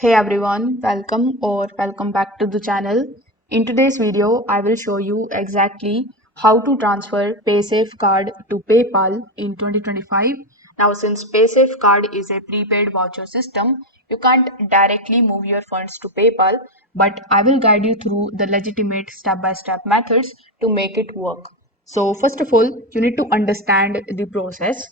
Hey everyone, welcome back to the channel. In today's video, I will show you exactly how to transfer Paysafecard to PayPal in 2025. Now, since Paysafecard is a prepaid voucher system, you can't directly move your funds to PayPal, but I will guide you through the legitimate step-by-step methods to make it work. So, first of all, you need to understand the process.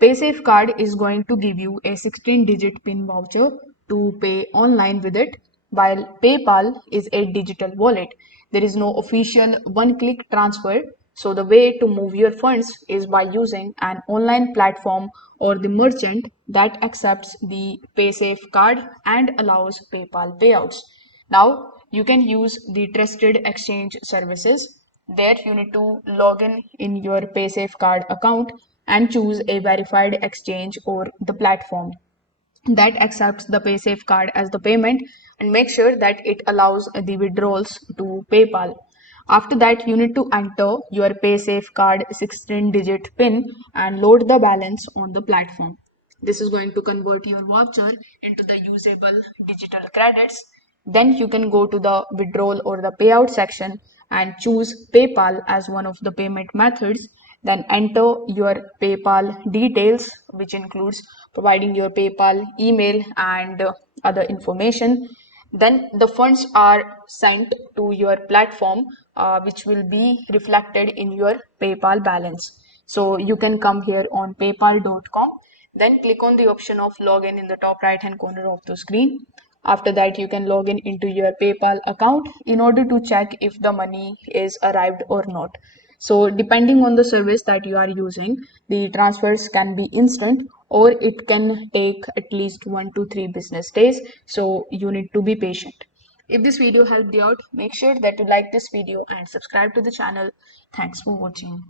Paysafecard is going to give you a 16-digit PIN voucher to pay online with it, while PayPal is a digital wallet. There is no official one-click transfer, so the way to move your funds is by using an online platform or the merchant that accepts the Paysafecard and allows PayPal payouts. Now, you can use the trusted exchange services. There, you need to log in your Paysafecard account and choose a verified exchange or the platform that accepts the Paysafecard as the payment, and make sure that it allows the withdrawals to PayPal. After that, you need to enter your Paysafecard 16-digit PIN and load the balance on the platform. This is going to convert your voucher into the usable digital credits. Then you can go to the withdrawal or the payout section and choose PayPal as one of the payment methods. Then enter your PayPal details, which includes providing your PayPal email and other information. Then the funds are sent to your platform, which will be reflected in your PayPal balance. So you can come here on paypal.com, then click on the option of login in the top right hand corner of the screen. After that, you can log in into your PayPal account in order to check if the money is arrived or not. So depending on the service that you are using, the transfers can be instant or it can take at least 1 to 3 business days. So you need to be patient. If this video helped you out, make sure that you like this video and subscribe to the channel. Thanks for watching.